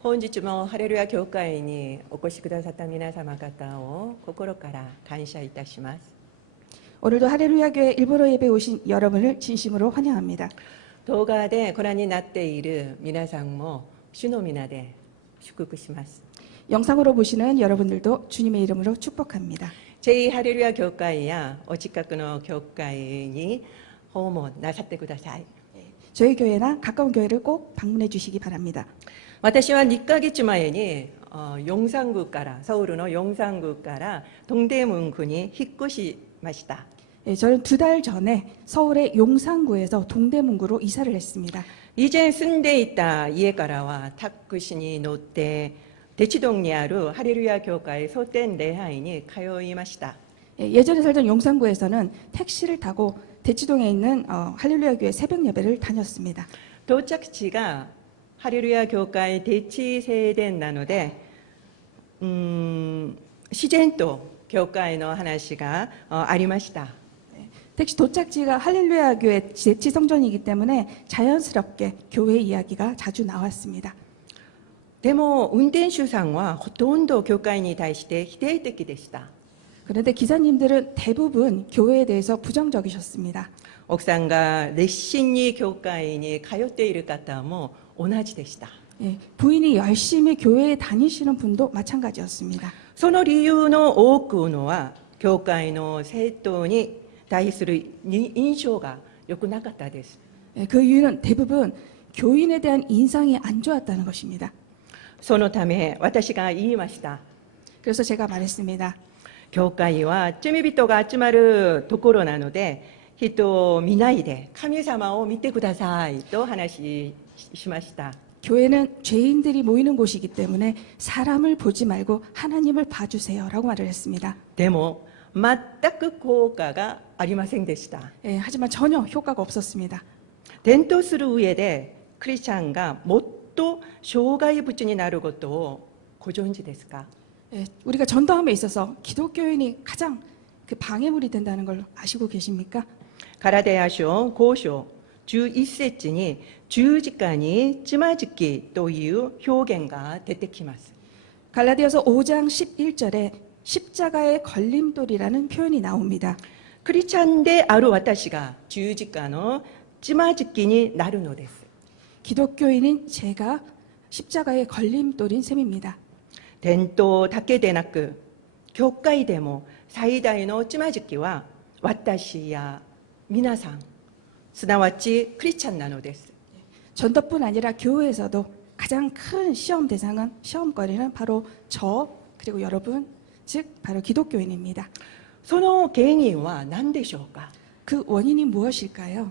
本日もハレルヤ教会にお越しくださった皆様方を心から感謝いたします。 오늘도 할렐루야 교회 일부러 예배 오신 여러분을 진심으로 환영합니다. 動画でご覧になっている皆さんも主の皆で祝福します。 영상으로 보시는 여러분들도 주님의 이름으로 축복합니다. 제2 ハレルヤ教会やお近くの教会に訪問なさってください。 저희 교회나 가까운 교회를 꼭 방문해 주시기 바랍니다. 私は2ヶ月前に용산구から서울の용산구から동대문구に引っ越しました。 저는 2달 전에 서울의 용산구에서 동대문구로 이사를 했습니다. 以前住んでいた家からはタクシーに乗って대치동にあるハレルヤ教会蒼天礼拝に通いました。 예전에 살던 용산구에서는 택시를 타고 대치동에 있는 할렐루야 교회 새벽 예배를 다녔습니다. 到着地がハレルヤ教会대치聖殿なので自然と教会の話がありました。 택시 도착지가 할렐루야 교회 대치 성전이기 때문에 자연스럽게 교회 이야기가 자주 나왔습니다. でも運転手さんはほとんど教会に対して否定的でした。 그런데 기사님들은 대부분 교회에 대해서 부정적이셨습니다. 奥さんが熱心に教会に通っている方も同じでした。 부인이 열심히 교회에 다니시는 분도 마찬가지였습니다. その理由の多くのは教会の生徒に対する印象が良くなかったです。 그 이유는 대부분 교인에 대한 인상이 안 좋았다는 것입니다. そのため私が言いました。 그래서 제가 말했습니다. 教会は罪人が集まるところなので人を見ないで神様を見てくださいと話しました。 교회는 죄인들이 모이는 곳이기 때문에 사람을 보지 말고 하나님을 봐주세요라고 말을 했습니다. でも全く効果がありませんでした。 하지만 전혀 효과가 없었습니다. 伝統する上でクリスチャンがもっと障害物になることをご存知ですか？ 우리가 전도함에 있어서 기독교인이 가장 그 방해물이 된다는 걸 아시고 계십니까? ガラテヤ書5章11節に十字架につまずきという表現が出てきます。 갈라디아서 5장 11절에 십자가의 걸림돌이라는 표현이 나옵니다. クリスチャンである私が十字架のつまずきになるのです。 기독교인인 제가 십자가의 걸림돌인 셈입니다. 伝統だけでなく教会でも最大のつまずきは私や皆さんすなわちクリスチャンなのです。 전도뿐 아니라 교회에서도 가장 큰 시험 대상은 시험거리는 바로 저 그리고 여러분 즉 바로 기독교인입니다. その原因は何でしょうか？ 그 원인이 무엇일까요?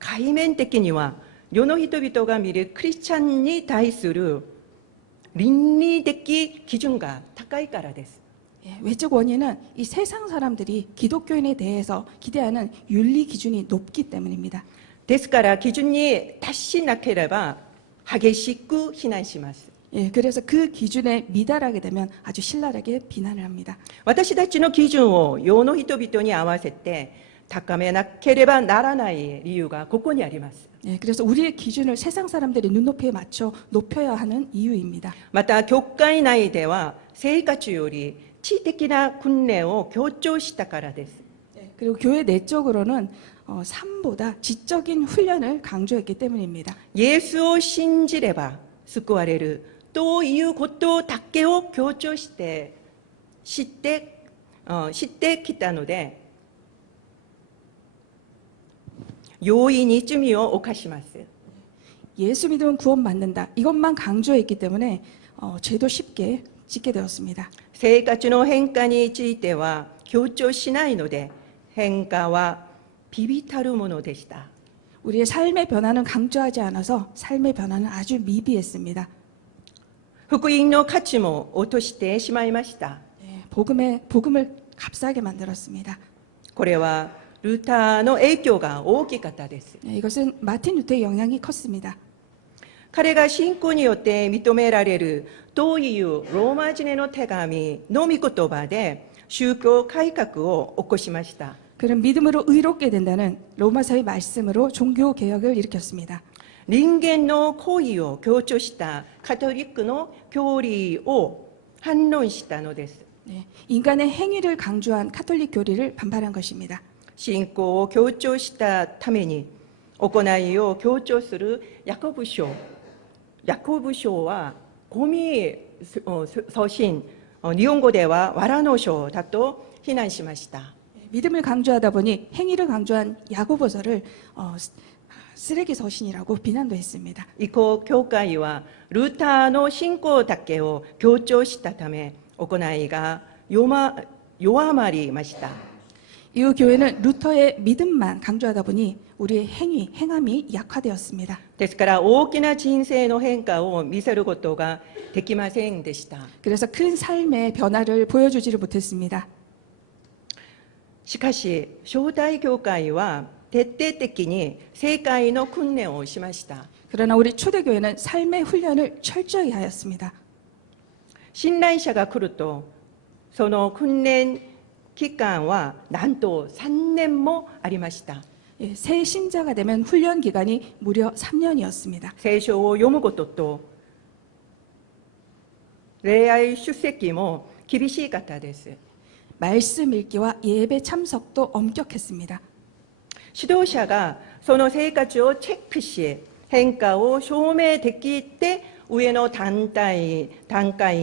界面的には世の人々が見るクリスチャンに対する倫理的基準が高いからです。 외적 원인은 이 세상 사람들이 기독교인에 대해서 기대하는 윤리 기준이 높기 때문입니다. ですから基準に達しなければ激しく非難します。 그래서 그 기준에 미달하게 되면 아주 신랄하게 비난을 합니다. 私たちの基準を世の人々に合わせて高めなければならない理由がここにあります。 그래서 우리의 기준을 세상 사람들의 눈높이에 맞춰 높여야 하는 이유입니다. また教会内では生活より知的な訓練を強調したからです。 그리고 교회 내적으로는 삶보다 지적인 훈련을 강조했기 때문입니다. イエスを信じれば救われるということだけを強調して知ってきたので容易に罪を犯します。 예수 믿으면 구원받는다. 이것만 강조했기 때문에 죄도 쉽게 짓게 되었습니다. 生活の変化については強調しないので変化は微々たるものでした。 우리의 삶의 변화는 강조하지 않아서 삶의 변화는 아주 미비했습니다. 福音の価値も落としてしまいました。 복음을 값싸게 만들었습니다. これはルターの影響が大きかったです。 이것은 마틴 루터의 영향이 컸습니다. 彼が信仰によって認められるというローマ人への手紙の御言葉で宗教改革を起こしました。 그는 믿음으로 의롭게 된다는 로마서의 말씀으로 종교 개혁을 일으켰습니다. 人間の行為を強調したカトリックの教理を反論したのです。 네, 인간의 행위를 강조한 카톨릭 교리를 반발한 것입니다. 信仰を強調したために行いを強調するヤコブ書はゴミ送信、日本語では藁の書だと非難しました。 믿음을 강조하다 보니 행위를 강조한 야고보서를 쓰레기 서신이라고 비난도 했습니다. 以降教会はルターの信仰だけを強調したため行いが弱まりました。 이후 교회는 루터의 믿음만 강조하다 보니 우리의 행함이 약화되었습니다. ですから大きな人生の変化を見せることができませんでした。 그래서 큰 삶의 변화를 보여주지를 못했습니다. しかし初代教会は徹底的に正解の訓練をしました。 그러나 우리 초대교회는 삶의 훈련을 철저히 하였습니다. 信頼者が来るとその訓練期間はなんと3年もありました。 예, 새 신자가 되면 훈련 기간이 무려 3년이었습니다. 聖書を読むことと礼拝出席も厳しかったです。 말씀 읽기와 예배 참석도 엄격했습니다. 指導者がその生活をチェックし変化を証明できて上の段階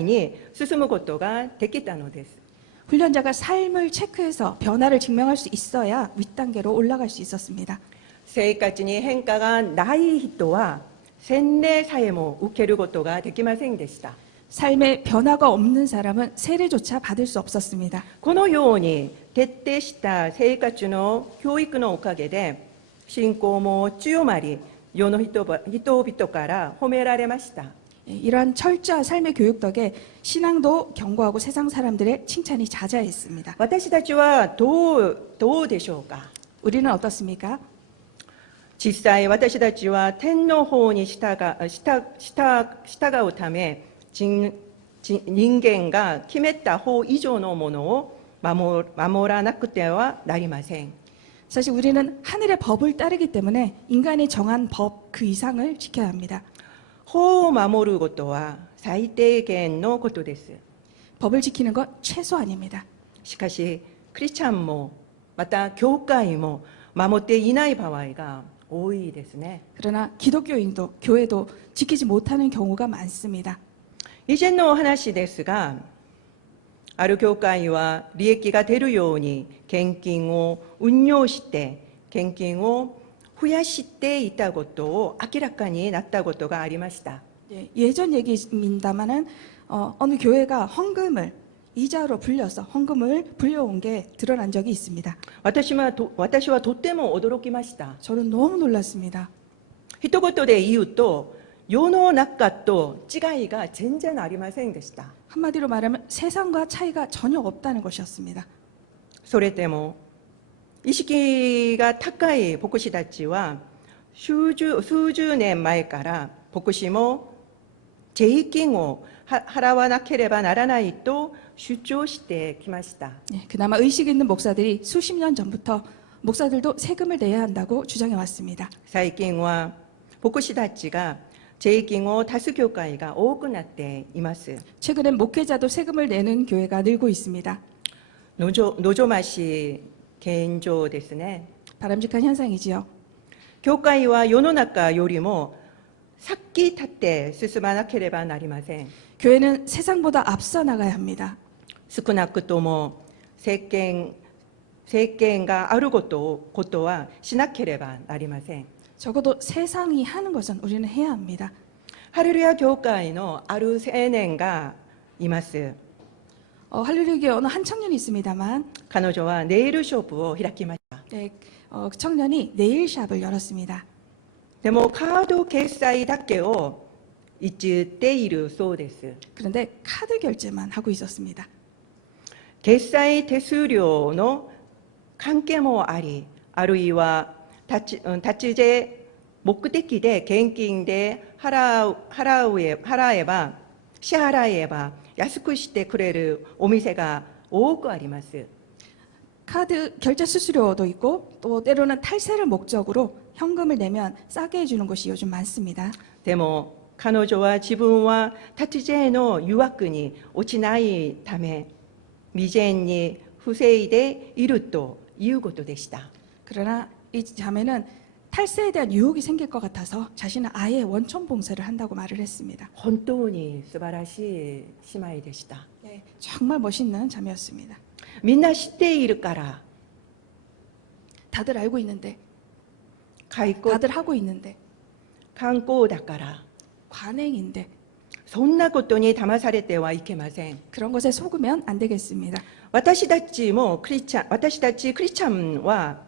に進むことができたのです。 훈련자가 삶을 체크해서 변화를 증명할 수 있어야 윗단계로 올라갈 수 있었습니다. 生活に変化がない人は洗礼さえも受けることができませんでした。 삶에 변화가 없는 사람은 세례조차 받을 수 없었습니다. このように徹底した生活の教育のおかげで信仰も強まり世の人々から褒められました。 이러한 철저한 삶의 교육 덕에 신앙도 견고하고 세상 사람들의 칭찬이 자자했습니다. 私たちはどうでしょうか。 우리는 어떻습니까? 実際私たちは天の法に従うため人間が決めた法以上のものを守らなくてはなりません。 사실 우리는 하늘의 법을 따르기 때문에 인간이 정한 법 그 이상을 지켜야 합니다. 法を守ることは最低限のことです。 법을 지키는 건 최소한입니다. しかしクリスチャンもまた教会も守っていない場合が多いですね。 그러나 기독교인도 교회도 지키지 못하는 경우가 많습니다. 以前のお話ですが、ある教会は利益が出るように献金を運用して献金を増やしていたことを明らかになったことがありました。 예전 얘기입니다만은 어느 교회가 헌금을 이자로 불려서 헌금을 불려온 게 드러난 적이 있습니다. 私はとっても驚きました。 저는 너무 놀랐습니다. 一言で言うと世の中と違いが全然ありませんでした。 한마디로 말하면 세상과 차이가 전혀 없다는 것이었습니다. それでも意識が高い牧師たちは数十年前から牧師も税金を払わなければならないと主張してきました。 그나마 의식 있는 목사들이 수십 년 전부터 목사들도 세금을 내야 한다고 주장해 왔습니다. 最近は牧師たちが税金を出す教会が多くなっています。 최근엔 목회자도 세금을 내는 교회가 늘고 있습니다. 望ましい現状ですね。 바람직한 현상이지요. 教会は世の中よりも先立って進まなければなりません。 교회는 세상보다 앞서 나가야 합니다. 少なくとも政権があることはしなければなりません。 적어도 세상이 하는 것은 우리는 해야 합니다. ハレルヤ教会のある青年がいます。 할렐루야 교회 어느 한 청년이 있습니다만 彼女はネイルショップを開きました。 그 청년이 네일샵을 열었습니다. でもカード決済だけをしているそうです。 그런데 카드 결제만 하고 있었습니다. 決済手数料の関係もあり、あるいは立ち税目的で献金で払えば安くしてくれるお店が多くあります。 카드 결제 수수료도 있고 또 때로는 탈세를 목적으로 현금을 내면 싸게 해주는 곳이 요즘 많습니다. でも彼女は自分は脱税への誘惑に落ちないため未然に防いでいるということでした。 그러나 이 자매는 탈세에 대한 유혹이 생길 것 같아서 자신은 아예 원천 봉쇄를 한다고 말을 했습니다. 本当に素晴らしい姉妹でした。 네, 정말 멋있는 자매였습니다. みんな知っているから 다들 알고 있는데, 開口 다들 하고 있는데, 観光だから 관행인데 そんなことに騙されてはいけません。 그런 것에 속으면 안 되겠습니다. 私たちクリスチャンは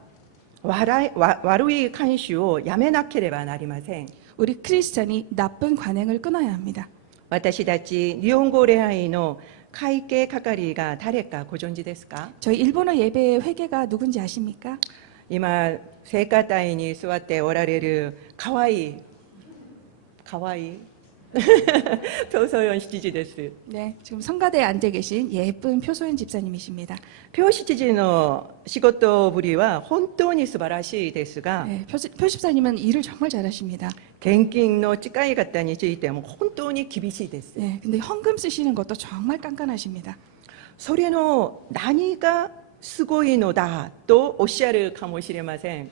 悪い慣習をやめなければなりません。 우리 크리스찬이 나쁜 관행을 끊어야 합니다. 私たち日本語礼拝の会計係が誰かご存知ですか？ 저희 일본어 예배의 회계가 누군지 아십니까? 今聖歌隊に座っておられるかわいい표소연七時です。 네, 지금 성가대에 앉아 계신 예쁜 표소연 집사님이십니다. 표七時の仕事ぶりは本当に素晴らしいですが、 네, 표 집사님은 일을 정말 잘하십니다. 献金の使い方についても本当に厳しいです。 네, 근데 헌금 쓰시는 것도 정말 깐깐하십니다. それの何がすごいのだとおっしゃるかもしれません。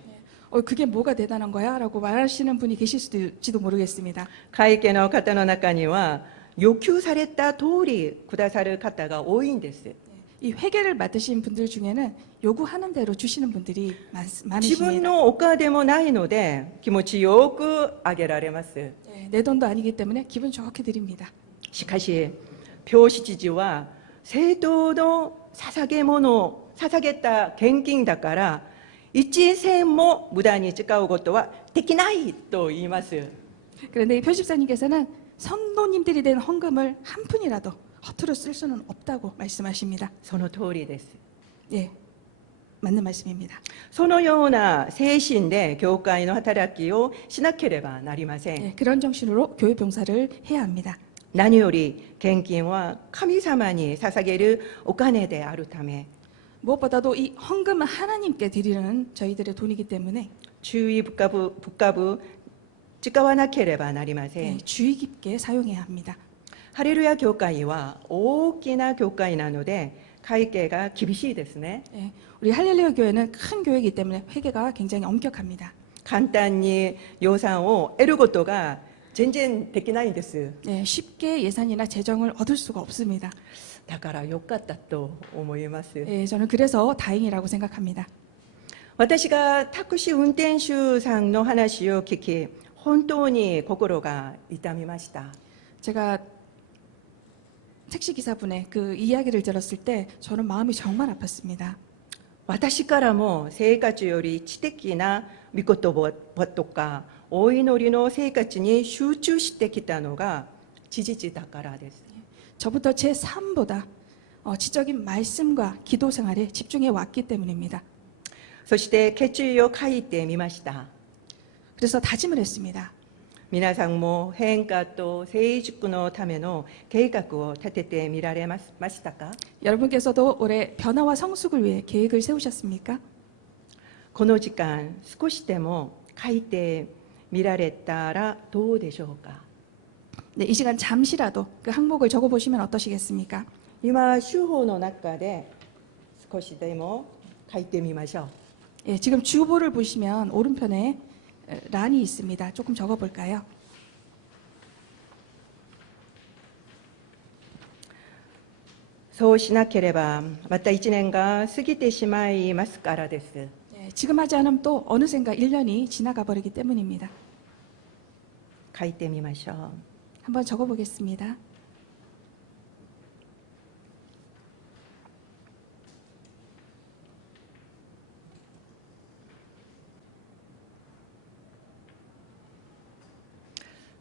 그게 뭐가 대단한 거야? 라고 말하시는 분이 계실지도 모르겠습니다. 会計の方の中には要求された通りくださる方が多いんです。 이 회계를 맡으신 분들 중에는 요구하는 대로 주시는 분들이 自分 많으십니다. のお金もないので気持ちよくあげられます。 네, 내 돈도 아니기 때문에 기분 좋게 드립니다. しかし表七時は正当の捧げた献金だから一銭も無駄に使うことはできないと言います。 그런데 이 표집사님께서는 성도님들이 된 헌금을 한 푼이라도 허투루 쓸 수는 없다고 말씀하십니다. その通りです。 예, 맞는 말씀입니다. そのような精神で教会の働きをしなければなりません。 예, 그런 정신으로 교회 봉사를 해야 합니다. 何より献金は神様に捧げるお金であるため 무엇보다도 이 헌금은 하나님께 드리는 저희들의 돈이기 때문에 注意深く使わなければなりませ 예, ん。 주의 깊게 사용해야 합니다. ハレルヤ教会は大きな教会なので会計が厳しいですね。 예, 우리 할렐루야 교회는 큰 교회이기 때문에 회계가 굉장히 엄격합니다. 簡単に予算を得ることが全然できないんです。 예, 쉽게 예산이나 재정을 얻을 수가 없습니다. だから良かったと思います。 예, 저는 그래서 다행이라고 생각합니다. 私がタクシー運転手さんの話を聞き本当に心が痛みました。 제가 택시 기사분의 그 이야기를 들었을 때 저는 마음이 정말 아팠습니다. 私からも生活より知的な御言葉とかお祈りの生活に集中してきたのが事実だからです。 저부터 제 삶보다 지적인 말씀과 기도 생활에 집중해 왔기 때문입니다. そして決意を書いてみました。 그래서 다짐을 했습니다. 皆さんも変化と成熟のための計画を立ててみられましたか？ 여러분께서도 올해 변화와 성숙을 위해 계획을 세우셨습니까? この時間少しでも書いてみられたらどうでしょうか？ 네, 이 시간 잠시라도 그 항목을 적어보시면 어떠시겠습니까? 今手法の中で少しでも書いてみましょう。 예, 지금 주보를 보시면 오른편에 란이 있습니다. 조금 적어볼까요? そうしなければまた1年が過ぎてしまいますからです。 예, 지금 하지 않으면 또 어느샌가 1년이 지나가 버리기 때문입니다. 書いてみましょう。 한번 적어보겠습니다.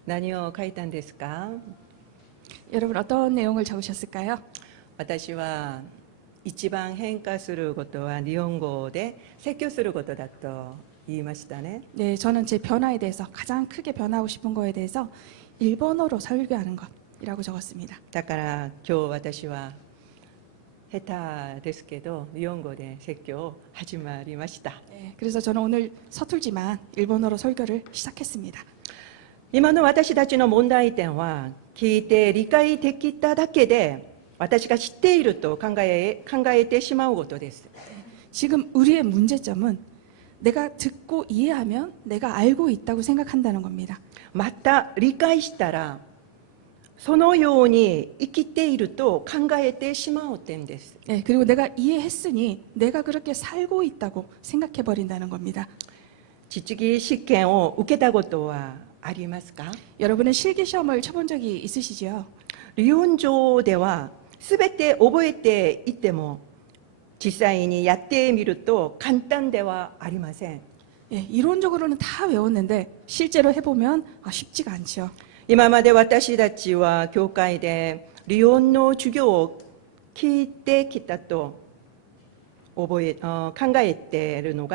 何を書いたんですか？ 여러분 어떤 내용을 적으셨을까요? 私は一番変化することは日本語で説教することだと言いましたね。 네, 저는 제 변화에 대해서 가장 크게 변하고 싶은 거에 대해서 일본어로 설교하는 것이라고 적었습니다. だから今日私は下手ですけど日本語で説教始まりました。 예, 그래서 저는 오늘 서툴지만 일본어로 설교를 시작했습니다. 今の私たちの問題点は聞いて理解できただけで私が知っていると考えてしまうことです。 지금 우리의 문제점은 내가 듣고 이해하면 내가 알고 있다고 생각한다는 겁니다. また理解したらそのように生きていると考えてしまう点です。 예, 그리고 내가 이해했으니 내가 그렇게 살고 있다고 생각해 버린다는 겁니다. 実技試験を受けたことはありますか？ 여러분은 실기 시험을 쳐본 적이 있으시죠? 理論上では全て覚えていても実際にやってみると簡単ではありません。 예, 이론적으로는 다 외웠는데 실제로 해보면 쉽지가 않죠. 今まで私たちは教会で理論の授業を聞いてきたと考えるの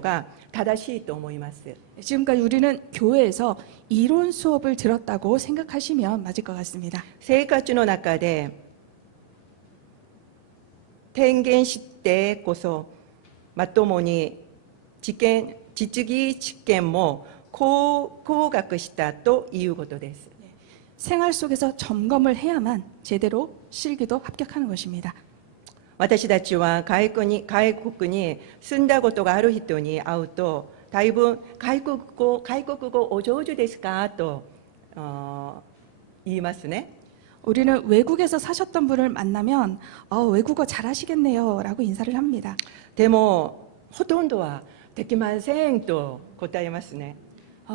が正しいと思います。 지금까지 우리는 교회에서 이론 수업을 들었다고 생각하시면 맞을 것 같습니다. 生活の中で点検してこそまともに実技試験も合格したということです。 생활 속에서 점검을 해야만 제대로 실기도 합격하는 것입니다. 私たちは外国に住んだことがある人に会うと大分外国語お上手ですかと言いますね。 우리는 외국에서 사셨던 분을 만나면 외국어 잘하시겠네요 라고 인사를 합니다. でもほとんどはできませんと答えますね。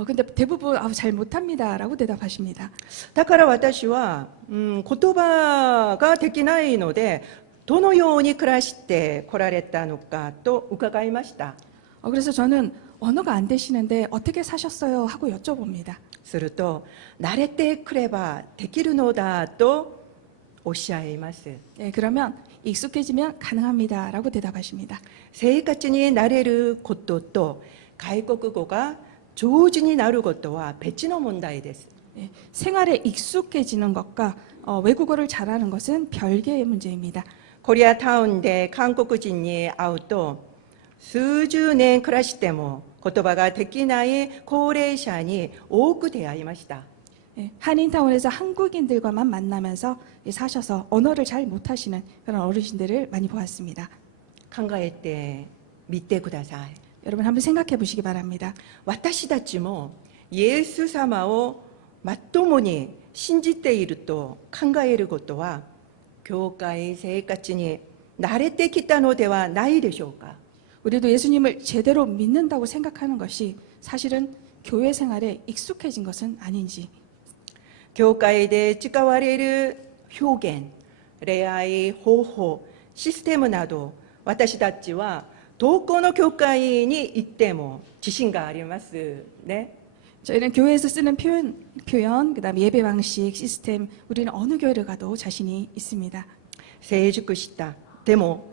근데 대부분 잘 못합니다 라고 대답하십니다. だから私は、言葉ができないのでどのように暮らしてこられたのかと伺いました。 그래서 저는 언어가 안 되시는데 어떻게 사셨어요 하고 여쭤봅니다. すると慣れてくればできるのだとおっしゃいます。 예, 그러면 익숙해지면 가능합니다 라고 대답하십니다. 生活に慣れることと外国語が上手になることは別の問題です。 예, 생활에 익숙해지는 것과 외국어를 잘하는 것은 별개의 문제입니다. コリアタウンで韓国人に会うと数十年暮らしても言葉ができない高齢者に多く出会いました。 예, 한인타운에서 한국인들과만 만나면서 사셔서 언어를 잘 못하시는 그런 어르신들을 많이 보았습니다. 考えてみてください。 여러분 한번 생각해 보시기 바랍니다. 私たちもイエス様をまともに信じていると考えることは教会生活に慣れてきたのではないでしょうか。 우리도 예수님을 제대로 믿는다고 생각하는 것이 사실은 교회 생활에 익숙해진 것은 아닌지. 教会で使われる表現、恋愛方法、システムなど私たちはどこの教会に行っても自信がありますね。 저희는 교회에서 쓰는 표현, 그다음에 예배 방식, 시스템, 우리는 어느 교회를 가도 자신이 있습니다. 成熟したでも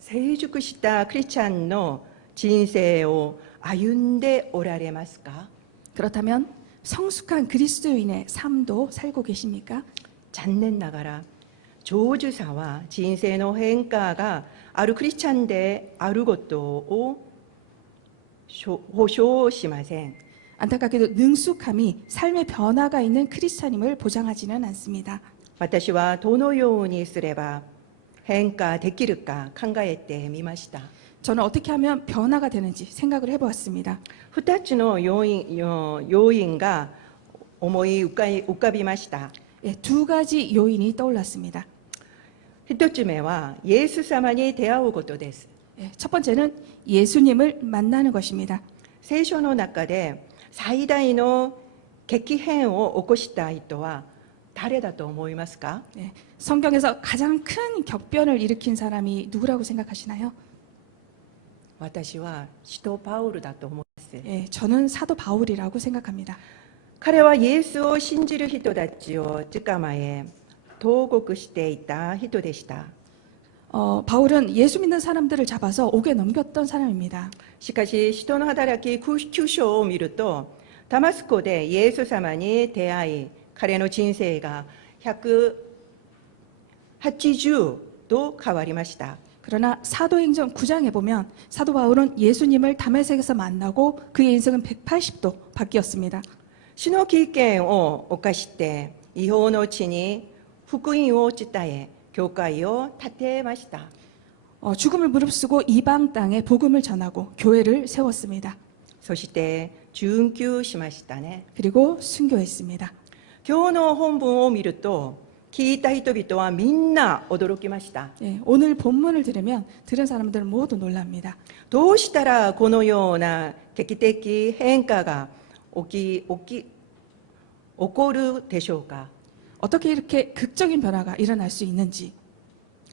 成熟したクリスチャンの人生を歩んでおられますか？ 그렇다면 성숙한 그리스도인의 삶도 살고 계십니까? 残念ながら長寿さは人生の変化があるクリスチャンであることを保証しません。 안타깝게도 능숙함이 삶의 변화가 있는 크리스찬임을 보장하지는 않습니다. 私はどのようにすれば変化できるか考えてみました。 저는 어떻게 하면 변화가 되는지 생각을 해보았습니다. 2つの要因が思い浮かびました。 예, 두 가지 요인이 떠올랐습니다. 1つ目はイエス様に出会うことです。 예, 첫 번째는 예수님을 만나는 것입니다. 聖書の中で最大の激変を起こした人は誰だと思いますか？ 예, 성경에서 가장 큰 격변을 일으킨 사람이 누구라고 생각하시나요? 私は使徒パウルだと思います。 예, 저는 사도 바울이라고 생각합니다. 彼はイエスを信じる人たちを捕まえ投獄していた人でした。 바울은 예수 믿는 사람들을 잡아서 옥에 넘겼던 사람입니다. しかし使徒の働き9章を見るとダマスコでイエス様に出会い彼の人生が180と変わりました。 그러나 사도행전 9장에 보면 사도 바울은 예수님을 다메섹에서 만나고 그의 인생은 180도 바뀌었습니다. 死の危険を冒して違法の地に福音を伝え教会を建てました。 죽음을 무릅쓰고 이방 땅에 복음을 전하고 교회를 세웠습니다. そして殉教しましたね。 그리고 순교했습니다. 今日の本文を見ると聞いた人々はみんな驚きました。 예, 오늘 본문을 들으면 들은 사람들은 모두 놀랍니다. どうしたらこのような劇的変化が起こるでしょうか。 어떻게 이렇게 극적인 변화가 일어날 수 있는지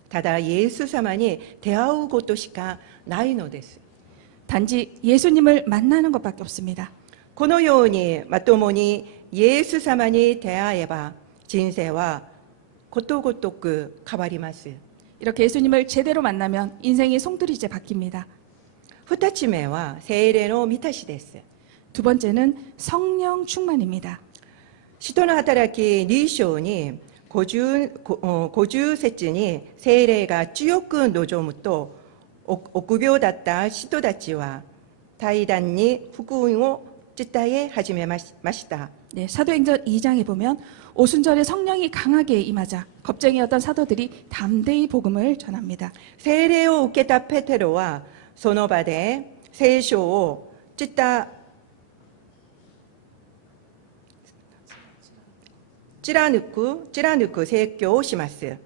ただイエス様に出会うことしかないのです。 단지 예수님을 만나는 것밖에 없습니다. このようにまともにイエス様に出会えば人生はことごとく変わります。 이렇게 예수님을 제대로 만나면 인생이 송두리째 바뀝니다. 二つ目は聖霊の満たしです。 두 번째는 성령 충만입니다. 使徒の働き2章に50節に聖霊が強く望むと臆病だった人たちは大胆に福音を伝え始めました。 네, 사도행전 2장에 보면 오순절에 성령이 강하게 임하자 겁쟁이였던 사도들이 담대히 복음을 전합니다. 聖霊を受けたペテロはその場で聖書を貫く説教をします。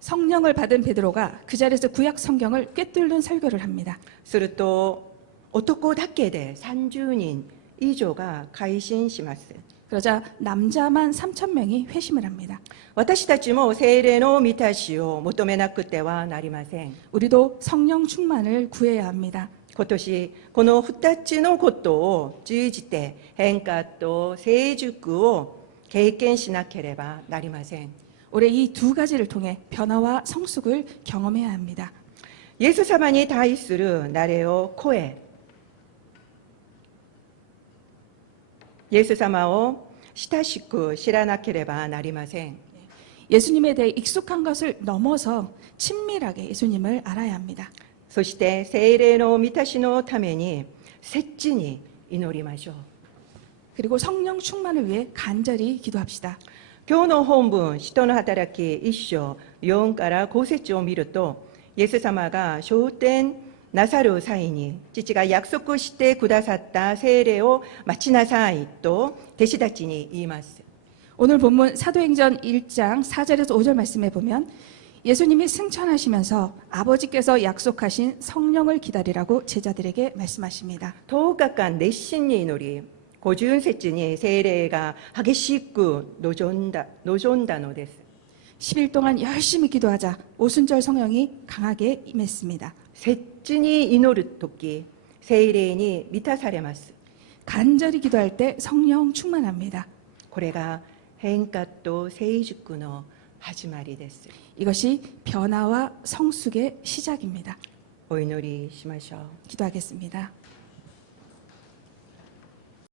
성령을 받은 베드로가 그 자리에서 구약 성경을 꿰뚫는 설교를 합니다. すると男だけで30人以上が改心します。 그러자 남자만 3,000명이 회심을 합니다. 私たちも聖霊の満たしを求めなくてはなりません。 우리도 성령 충만을 구해야 합니다. 今年この2つのことを通じて変化と成熟を経験しなければなりません。 올해 이 두 가지를 통해 변화와 성숙을 경험해야 합니다. イエス様に対する慣れを超え、イエス様を親しく知らなければなりません。 예수님에 대해 익숙한 것을 넘어서 친밀하게 예수님을 알아야 합니다. そして聖霊の満たしのために切に祈りましょう。 그리고 성령 충만을 위해 간절히 기도합시다. 今日の本文、使徒の働き1章4から5節を見ると、イエス様が昇天なさる際に、父が約束してくださった聖霊を待ちなさいと弟子たちに言います。 오늘 본문 사도행전 1장 4절에서 5절 말씀에 보면 예수님이 승천하시면서 아버지께서 약속하신 성령을 기다리라고 제자들에게 말씀하십니다. 10日間熱心に祈り、50節に聖霊が激しく望んだのです。 10일 동안 열심히 기도하자 오순절 성령이 강하게 임했습니다. 切に祈るとき、聖霊に満たされます。 간절히 기도할 때 성령 충만합니다. これが変化と成熟の始まりです。 이것이 변화와 성숙의 시작입니다. お祈りしましょう。 기도하겠습니다.